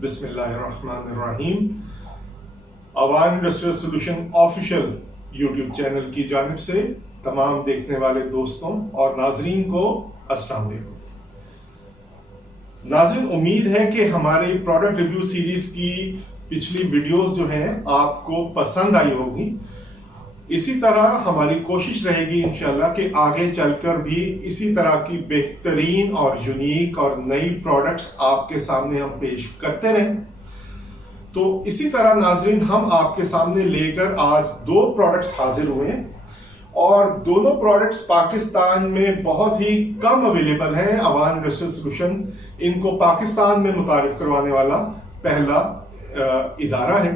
बिस्मिल्लाहिर्रहमानिर्रहीम। Awan industrial solution official YouTube channel की जानिब से तमाम देखने वाले दोस्तों और नाजरीन को अस्सलाम वालेकुम। नाजरीन, उम्मीद है कि हमारे प्रोडक्ट रिव्यू सीरीज की पिछली वीडियोस जो हैं आपको पसंद आई होगी। इसी तरह हमारी कोशिश रहेगी इंशाल्लाह कि आगे चलकर भी इसी तरह की बेहतरीन और यूनिक और नई प्रोडक्ट्स आपके सामने हम पेश करते रहें। तो इसी तरह नाजरीन, हम आपके सामने लेकर आज दो प्रोडक्ट्स हाजिर हुए हैं और दोनों प्रोडक्ट्स पाकिस्तान में बहुत ही कम अवेलेबल हैं। अवान इंडस्ट्रियल सॉल्यूशन इनको पाकिस्तान में मुतारिफ करवाने वाला पहला इदारा है।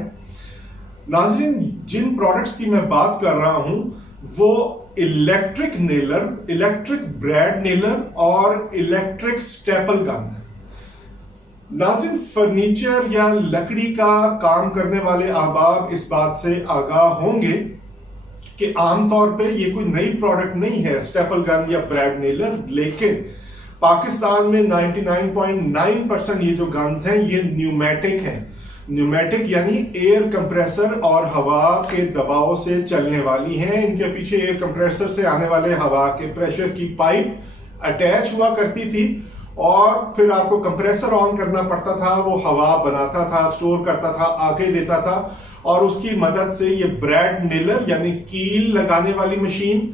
नाजरीन, जिन प्रोडक्ट्स की मैं बात कर रहा हूं वो electric Naylor, electric bread Naylor और इलेक्ट्रिक स्टेपल गन है। नाज़रीन, फर्नीचर या लकड़ी का काम करने वाले अहबाब इस बात से आगाह होंगे कि आमतौर पे ये कोई नई प्रोडक्ट नहीं है स्टेपल गन या ब्रेड नेलर, लेकिन पाकिस्तान में 99.9% ये जो गन्स हैं ये न्यूमेटिक हैं। न्यूमेटिक यानी एयर कंप्रेसर और हवा के दबाव से चलने वाली हैं। इनके पीछे एयर कंप्रेसर से आने वाले हवा के प्रेशर की पाइप अटैच हुआ करती थी और फिर आपको कंप्रेसर ऑन करना पड़ता था, वो हवा बनाता था, स्टोर करता था, आगे देता था और उसकी मदद से ये ब्रेड नेलर यानी कील लगाने वाली मशीन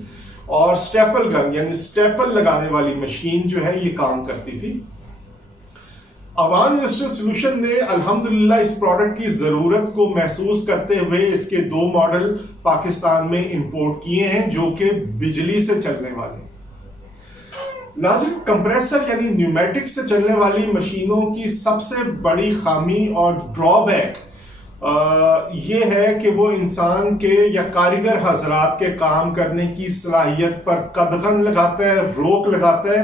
और स्टेपल गन यानी स्टेपल लगाने वाली मशीन जो है ये काम करती थी। अवान इंडस्ट्रियल सॉल्यूशन ने अल्हम्दुलिल्लाह इस प्रोडक्ट की जरूरत को महसूस करते हुए इसके दो मॉडल पाकिस्तान में इंपोर्ट किए हैं जो कि बिजली से चलने वाले। नाज़रीन, कंप्रेसर यानी न्यूमेटिक से चलने वाली मशीनों की सबसे बड़ी खामी और ड्रॉबैक ये है कि वो इंसान के या कारीगर हजरात के काम करने की सलाहियत पर कदगन लगाता है, रोक लगाता है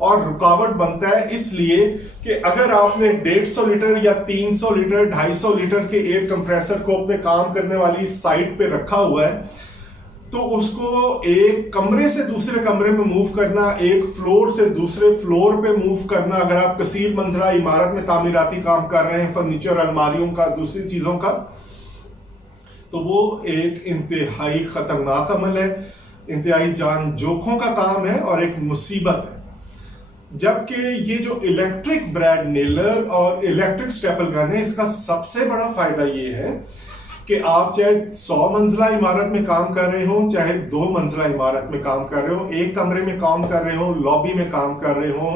और रुकावट बनता है। इसलिए कि अगर आपने 150 लीटर या 300 लीटर 250 लीटर के एयर कंप्रेसर को अपने काम करने वाली साइट पे रखा हुआ है तो उसको एक कमरे से दूसरे कमरे में मूव करना, एक फ्लोर से दूसरे फ्लोर पे मूव करना, अगर आप कसीर मंजिला इमारत में तामीराती काम कर रहे हैं, फर्नीचर, अलमारियों का, दूसरी चीजों का, तो वो एक इंतहाई खतरनाक अमल है, इंतहाई जान जोखों का काम है और एक मुसीबत है। जबकि ये जो इलेक्ट्रिक ब्रेड नेलर और इलेक्ट्रिक स्टेपल गन है, इसका सबसे बड़ा फायदा ये है कि आप चाहे 100 मंजिला इमारत में काम कर रहे हो, चाहे 2 मंजिला इमारत में काम कर रहे हो, एक कमरे में काम कर रहे हो, लॉबी में काम कर रहे हो,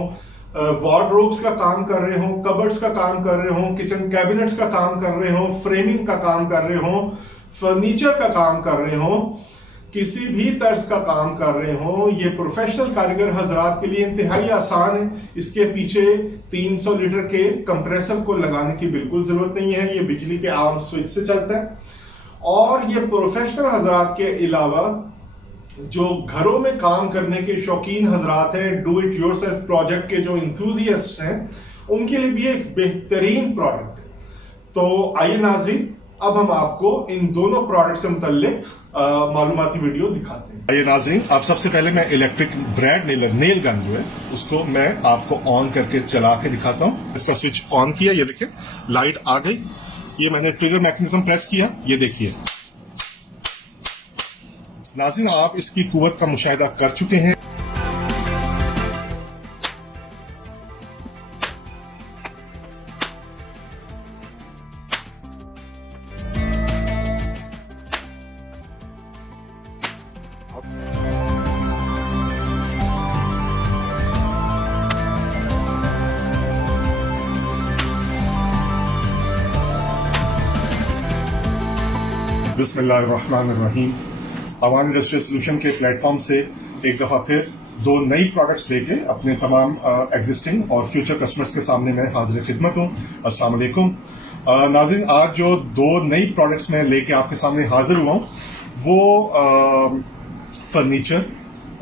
वार्डरोब्स का काम कर रहे हो, कबर्ड्स का काम कर रहे हो, किचन कैबिनेट्स का काम कर रहे हो, फ्रेमिंग का काम कर रहे हो, फर्नीचर का काम कर रहे हो, किसी भी तर्ज का काम कर रहे हो, ये प्रोफेशनल कारीगर हजरात के लिए इंतहाई आसान है। इसके पीछे 300 लीटर के कंप्रेसर को लगाने की बिल्कुल जरूरत नहीं है, ये बिजली के आम स्विच से चलता है। और ये प्रोफेशनल हजरात के अलावा जो घरों में काम करने के शौकीन हजरात हैं, डू इट योरसेल्फ प्रोजेक्ट के जो इंथुजियास्ट हैं, उनके लिए भी एक बेहतरीन प्रोडक्ट है। तो आइए नाज़रीन, अब हम आपको इन दोनों प्रोडक्ट से मुतल्लिक मालूमाती वीडियो दिखाते हैं। आइए नाज़रीन, आप सबसे पहले मैं electric bread Naylor nail gun जो है उसको मैं आपको ऑन करके चला के दिखाता हूं। इसका स्विच ऑन किया, ये देखिए लाइट आ गई, ये मैंने ट्रिगर मैकेनिज्म प्रेस किया, ये देखिए नाज़रीन आप इसकी कुव्वत का मुशाहिदा कर चुके हैं। बिस्मिल्लाहिर्रहमानिर्रहीम। अवान इंडस्ट्रियल सॉल्यूशन के प्लेटफॉर्म से एक दफा फिर दो नई प्रोडक्ट्स लेके अपने तमाम एग्जिस्टिंग और फ्यूचर कस्टमर्स के सामने मैं हाजिर खिदमत हूँ। अस्सलाम वालेकुम नाज़रीन, आज जो दो नई प्रोडक्ट्स मैं लेके आपके सामने हाजिर हुआ हूँ वो फर्नीचर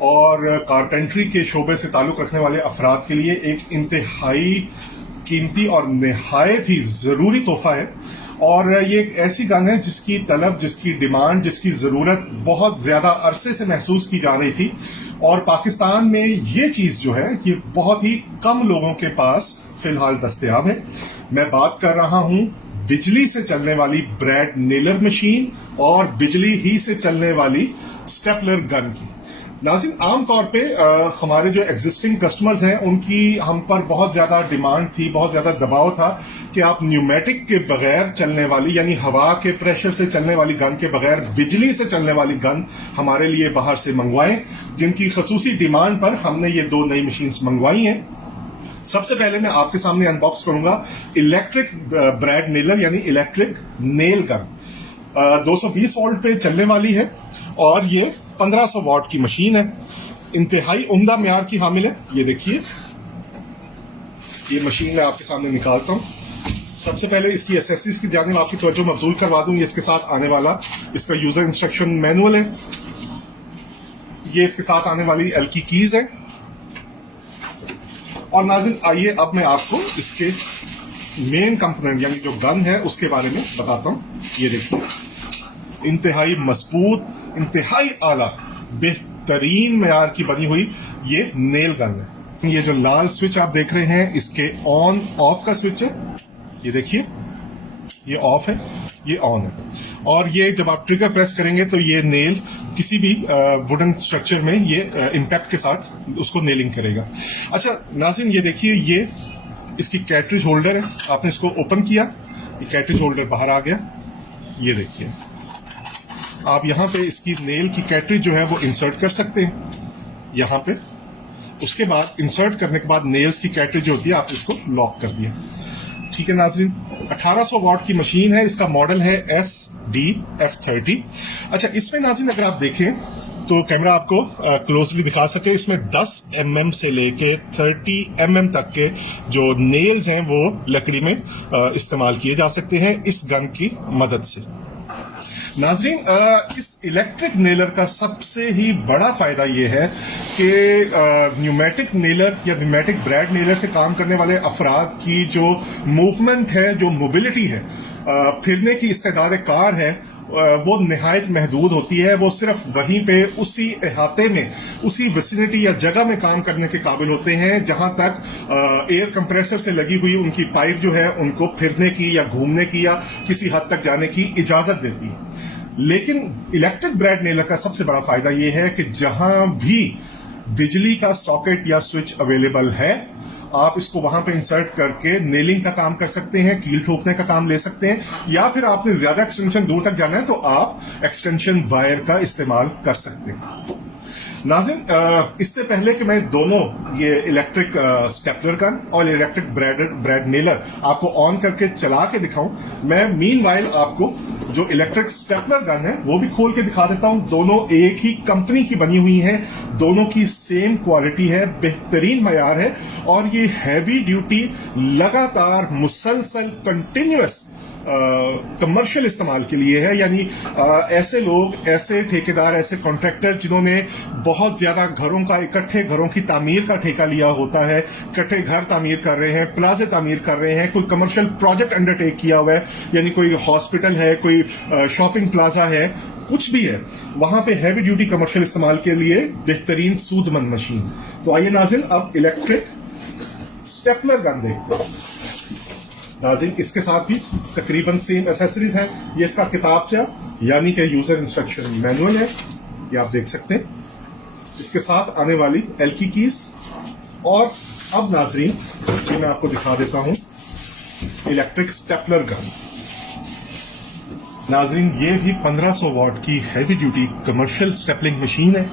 और कारपेंट्री के शोबे से ताल्लुक रखने वाले अफराद के लिए एक इंतहाई कीमती और निहायत ही जरूरी तोहफा है। और ये एक ऐसी गन है जिसकी तलब, जिसकी डिमांड, जिसकी जरूरत बहुत ज्यादा अरसे से महसूस की जा रही थी और पाकिस्तान में ये चीज जो है ये बहुत ही कम लोगों के पास फिलहाल दस्तयाब है। मैं बात कर रहा हूं बिजली से चलने वाली ब्रेड नेलर मशीन और बिजली ही से चलने वाली स्टेपलर गन की। नाज़रीन, आमतौर पे हमारे जो एग्जिस्टिंग कस्टमर्स हैं उनकी हम पर बहुत ज्यादा डिमांड थी, बहुत ज्यादा दबाव था कि आप न्यूमेटिक के बगैर चलने वाली यानी हवा के प्रेशर से चलने वाली गन के बगैर बिजली से चलने वाली गन हमारे लिए बाहर से मंगवाएं, जिनकी खसूसी डिमांड पर हमने ये 2 नई मशीन्स मंगवाई हैं। सबसे पहले मैं आपके सामने अनबॉक्स करूंगा इलेक्ट्रिक ब्रेड नेलर यानी इलेक्ट्रिक नेल गन। 220 वोल्ट पे चलने वाली है और ये 1500 वॉट की मशीन है। इंतहाई उम्दा म्यार की हामिल है। ये देखिए, ये मशीन मैं आपके सामने निकालता हूं। सबसे पहले इसकी एसेसरीज की जानिब आपकी तवज्जो मबजूल करवा दूं। ये इसके साथ आने वाला इसका यूजर इंस्ट्रक्शन मैनुअल है। ये इसके साथ आने वाली एल की कीज है। और नाज़रीन, आइए अब मैं आपको इसके मेन कंपोनेंट यानी जो गन है उसके बारे में बताता हूं। ये देखिए, इंतहाई मजबूत, इंतहाई आला, बेहतरीन मयार की बनी हुई ये नेल गन है। ये जो लाल स्विच आप देख रहे हैं इसके ऑन ऑफ का स्विच है। ये देखिए, ये ऑफ है, ये ऑन है। और ये जब आप ट्रिगर प्रेस करेंगे तो ये नेल किसी भी वुडन स्ट्रक्चर में ये इम्पैक्ट के साथ उसको नेलिंग करेगा। अच्छा नाज़रीन, ये देखिए, ये इसकी कैट्रिज होल्डर है। आपने इसको ओपन किया, ये कैट्रिज होल्डर बाहर आ गया। ये देखिए, आप यहां पे इसकी नेल की कैट्रिज जो है वो इंसर्ट कर सकते हैं यहां पे। उसके बाद इंसर्ट करने के बाद नेल्स की कैट्रिज जो होती है आप इसको लॉक कर दिया। ठीक है नाज़रीन, 1800 वॉट की मशीन है। इसका मॉडल है SDF30। अच्छा, इसमें नाज़रीन अगर आप देखें तो कैमरा आपको क्लोजली दिखा सके, इसमें 10 mm से लेके 30 mm तक के जो नेल्स हैं वो लकड़ी में इस्तेमाल किए जा सकते हैं इस गन की मदद से। नाज़रीन, इस इलेक्ट्रिक नेलर का सबसे ही बड़ा फायदा यह है कि न्यूमेटिक नेलर या न्यूमेटिक ब्रेड नेलर से काम करने वाले अफराद की जो मूवमेंट है, जो मोबिलिटी है, फिरने की इस्तेदाद कार है, वो निहायत महदूद होती है। वो सिर्फ वहीं पे उसी इहाते में, उसी विसिनिटी या जगह में काम करने के काबिल होते हैं जहां तक एयर कंप्रेसर से लगी हुई उनकी पाइप जो है उनको फिरने की या घूमने की या किसी हद तक जाने की इजाजत देती है। लेकिन इलेक्ट्रिक ब्रेड नेलर का सबसे बड़ा फायदा यह है कि जहां भी बिजली का सॉकेट या स्विच अवेलेबल है, आप इसको वहां पे इंसर्ट करके नेलिंग का काम कर सकते हैं, कील ठोकने का काम ले सकते हैं, या फिर आपने ज्यादा एक्सटेंशन दूर तक जाना है तो आप एक्सटेंशन वायर का इस्तेमाल कर सकते हैं। नाज़रीन, इससे पहले कि मैं दोनों ये इलेक्ट्रिक स्टेपलर गन और इलेक्ट्रिक ब्रेड नेलर आपको ऑन करके चला के दिखाऊं, मैं मीनवाइल आपको जो इलेक्ट्रिक स्टेपलर गन है वो भी खोल के दिखा देता हूं। दोनों एक ही कंपनी की बनी हुई हैं, दोनों की सेम क्वालिटी है, बेहतरीन मयार है और ये हैवी ड्यूटी, लगातार मुसलसल कंटिन्यूअस कमर्शियल इस्तेमाल के लिए है। यानी ऐसे लोग, ऐसे ठेकेदार, ऐसे कॉन्ट्रैक्टर जिन्होंने बहुत ज्यादा घरों का, इकट्ठे घरों की तामीर का ठेका लिया होता है, इकट्ठे घर तामीर कर रहे हैं, प्लाजे तामीर कर रहे हैं, कोई कमर्शियल प्रोजेक्ट अंडरटेक किया हुआ है, यानी कोई हॉस्पिटल है, कोई शॉपिंग प्लाजा है, कुछ भी है, वहां पे हैवी ड्यूटी कमर्शियल इस्तेमाल के लिए बेहतरीन सूदमंद मशीन। तो आइए नाज़रीन, अब इलेक्ट्रिक स्टेपलर गन देखते हैं। नाज़रीन, इसके साथ भी तकरीबन सेम एसेसरीज है। ये इसका किताबचा यानी कि यूजर इंस्ट्रक्शन मैनुअल है, ये आप देख सकते हैं। इसके साथ आने वाली एल की कीज। और अब नाज़रीन, ये मैं आपको दिखा देता हूं इलेक्ट्रिक स्टेपलर गन। नाज़रीन, ये भी 1500 वॉट की heavy duty commercial stippling machine है।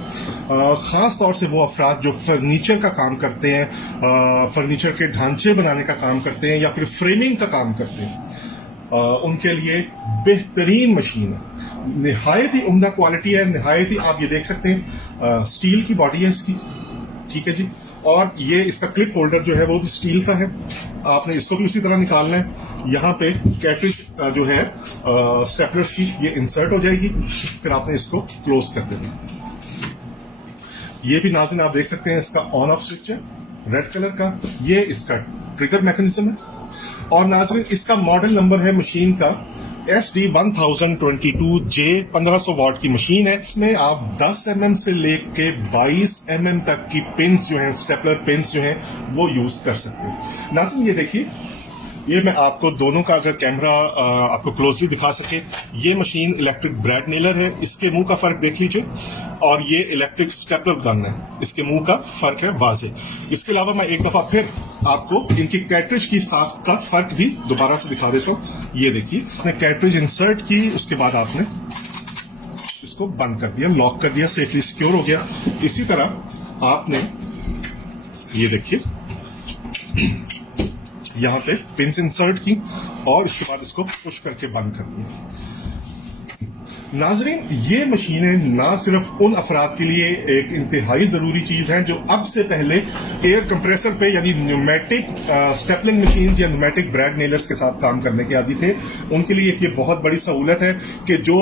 ख़ास तौर से वो अफराद जो फर्नीचर का काम करते हैं, फर्नीचर के ढांचे बनाने का काम करते हैं या फिर फ्रेमिंग का काम करते हैं, उनके लिए बेहतरीन मशीन है। निहायत ही उम्दा क्वालिटी है, निहायत ही, आप ये देख सकते हैं स्टील की बॉडी है इसकी, ठीक है जी। और ये इसका क्लिप होल्डर जो है वो भी स्टील का है, आपने इसको भी उसी तरह निकालना है। यहाँ पे कैट्रिज जो है स्टेपलर्स की ये इंसर्ट हो जाएगी, फिर आपने इसको क्लोज कर देना। ये भी नाज़रीन आप देख सकते हैं, इसका ऑन ऑफ स्विच है रेड कलर का, ये इसका ट्रिगर मैकेनिज्म है। और नाज़रीन, इसका मॉडल नंबर है मशीन का SD1022J 1500 वॉट की मशीन है। इसमें आप 10 mm से लेके 22 mm तक की पिंस जो हैं, स्टेपलर पिंस जो हैं, वो यूज कर सकते हैं। नाज़रीन ये देखिए, ये मैं आपको दोनों का अगर कैमरा आपको क्लोजली दिखा सके, ये मशीन इलेक्ट्रिक ब्रेड नेलर है, इसके मुंह का फर्क देख लीजिए, और ये इलेक्ट्रिक स्टेपलर गन है, इसके मुंह का फर्क है वाजे। इसके अलावा मैं एक दफा फिर आपको इनकी कैट्रिज की साथ का फर्क भी दोबारा से दिखा देता हूं। ये देखिए, आपने कैट्रिज इंसर्ट की, उसके बाद आपने इसको बंद कर दिया, लॉक कर दिया, सेफली सिक्योर हो गया। इसी तरह आपने ये देखिए यहां पे पिंस इंसर्ट की और इसके बाद इसको पुश करके बंद कर दिया। नाजरीन, ये मशीनें ना सिर्फ उन अफराद के लिए एक इंतहाई जरूरी चीज है जो अब से पहले एयर कंप्रेसर पे यानी न्यूमेटिक स्टेपलिंग मशीन्स या न्यूमेटिक ब्रेड नेलर्स के साथ काम करने के आदी थे, उनके लिए एक ये बहुत बड़ी सहूलत है कि जो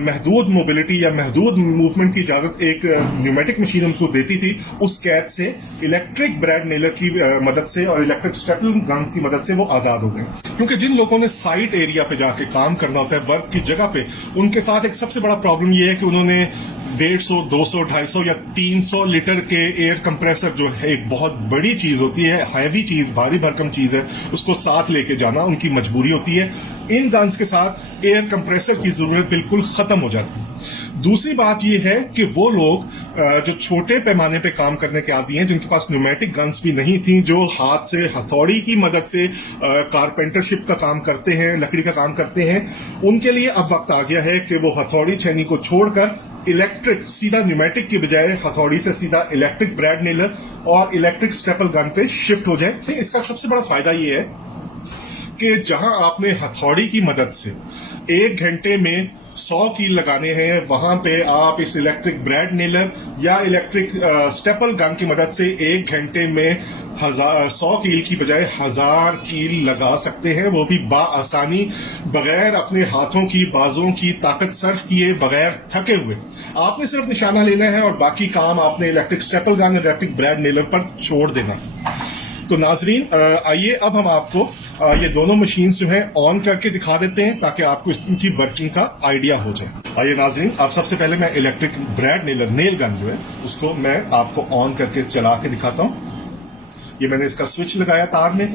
महदूद मोबिलिटी या महदूद मूवमेंट की इजाजत एक न्यूमेटिक मशीन उनको देती थी, उस कैद से इलेक्ट्रिक ब्रेड नेलर की मदद से और इलेक्ट्रिक स्टेपलिंग गन्स की मदद से वो आजाद हो गए। क्योंकि जिन लोगों ने साइट एरिया पे जाके काम करना होता है, वर्क की जगह पे, उनके साथ एक सबसे बड़ा प्रॉब्लम यह है कि उन्होंने 150, 200, 250 या 300 लीटर के एयर कंप्रेसर, जो है एक बहुत बड़ी चीज होती है, हैवी चीज, भारी भरकम चीज है, उसको साथ लेके जाना उनकी मजबूरी होती है। इन गन्स के साथ एयर कंप्रेसर की जरूरत बिल्कुल खत्म हो जाती है। दूसरी बात यह है कि वो लोग जो छोटे पैमाने पे काम करने के आदी हैं, जिनके पास न्यूमेटिक गन्स भी नहीं थी, जो हाथ से हथौड़ी की मदद से कारपेंटरशिप का काम करते हैं, लकड़ी का काम करते हैं, उनके लिए अब वक्त आ गया है कि वो हथौड़ी छेनी को छोड़कर इलेक्ट्रिक, सीधा न्यूमेटिक की बजाय हथौड़ी से सीधा इलेक्ट्रिक ब्रेड नेलर और इलेक्ट्रिक स्टेपल गन पे शिफ्ट हो जाए। इसका सबसे बड़ा फायदा ये है कि जहां आपने हथौड़ी की मदद से 1 घंटे में 100 कील लगाने हैं, वहां पे आप इस इलेक्ट्रिक ब्रेड नेलर या इलेक्ट्रिक स्टेपल गन की मदद से 1 घंटे में 100 कील की बजाय 1000 कील लगा सकते हैं, वो भी बाआसानी, बगैर अपने हाथों की, बाजों की ताकत सर्फ किए, बगैर थके हुए। आपने सिर्फ निशाना लेना है और बाकी काम आपने electric staple gun, electric bread Naylor पर छोड़ देना। तो नाजरीन, आइए अब हम आपको ये दोनों मशीन्स जो हैं ऑन करके दिखा देते हैं ताकि आपको इनकी वर्किंग का आइडिया हो जाए। आइए नाजरीन, अब सबसे पहले मैं electric bread Naylor, nail gun जो है, उसको मैं आपको ऑन करके चला के दिखाता हूं। ये मैंने इसका स्विच लगाया तार में,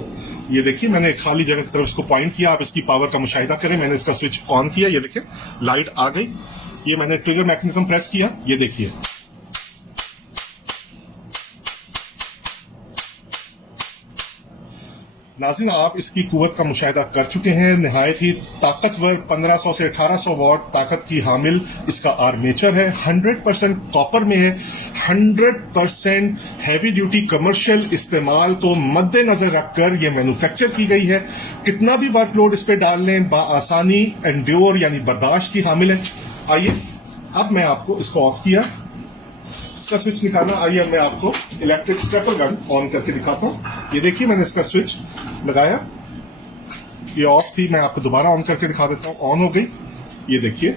ये देखिए मैंने खाली जगह की तरफ इसको पॉइंट किया। आप इसकी पावर का मुशाहिदा करें। मैंने इसका स्विच ऑन किया, ये देखिए लाइट आ गई। ये मैंने ट्रिगर मैकेनिज्म प्रेस किया, ये देखिए नाज़रीन, आप इसकी कुव्वत का मुशाहिदा कर चुके हैं। निहायत ही ताकतवर 1500 से 1800 वॉट ताकत की हामिल इसका आर्मेचर है, 100% कॉपर में है, 100% हैवी ड्यूटी कमर्शियल इस्तेमाल को मद्देनजर रखकर यह मैन्युफैक्चर की गई है। कितना भी वर्कलोड इस पे डाल लें, बाआसानी एंड्योर यानी बर्दाश्त की हामिल है। आइए अब मैं आपको इसको ऑफ किया, इसका स्विच निकालना। आइए मैं आपको इलेक्ट्रिक स्टेपल गन ऑन करके दिखाता हूं। ये देखिए मैंने इसका स्विच लगाया, ये ऑफ थी, मैं आपको दोबारा ऑन करके दिखा देता हूं। ऑन हो गई, ये देखिए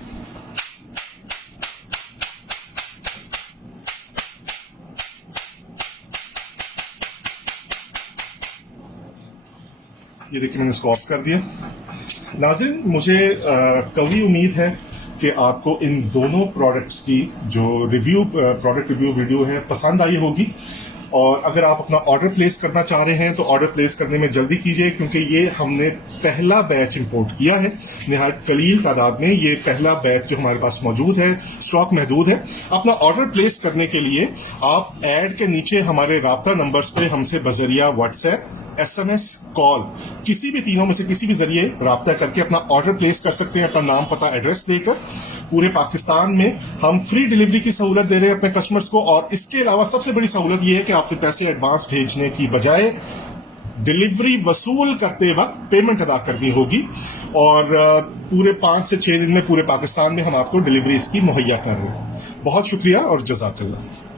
मैंने इसको ऑफ कर दिया। नाज़रीन, मुझे कवी उम्मीद है कि आपको इन दोनों प्रोडक्ट्स की जो प्रोडक्ट रिव्यू वीडियो है पसंद आई होगी। और अगर आप अपना ऑर्डर प्लेस करना चाह रहे हैं तो ऑर्डर प्लेस करने में जल्दी कीजिए, क्योंकि ये हमने पहला बैच इंपोर्ट किया है, निहायत कलील तादाद में। ये पहला बैच जो हमारे पास मौजूद है, स्टॉक महदूद है। अपना ऑर्डर प्लेस करने के लिए आप ऐड के नीचे हमारे राब्ता नंबर्स पे हमसे बजरिया व्हाट्सएप, SMS, कॉल, किसी भी तीनों में से किसी भी जरिए राब्ता करके अपना ऑर्डर प्लेस कर सकते हैं, अपना नाम, पता, एड्रेस देकर। पूरे पाकिस्तान में हम फ्री डिलीवरी की सहूलत दे रहे हैं अपने कस्टमर्स को। और इसके अलावा सबसे बड़ी सहूलत यह है कि आपके पैसे एडवांस भेजने की बजाय डिलीवरी वसूल करते वक्त पेमेंट अदा करनी होगी। और पूरे 5 से 6 दिन में पूरे पाकिस्तान में हम आपको डिलीवरी इसकी मुहैया कर रहे हैं। बहुत शुक्रिया और जज़ाकल्लाह।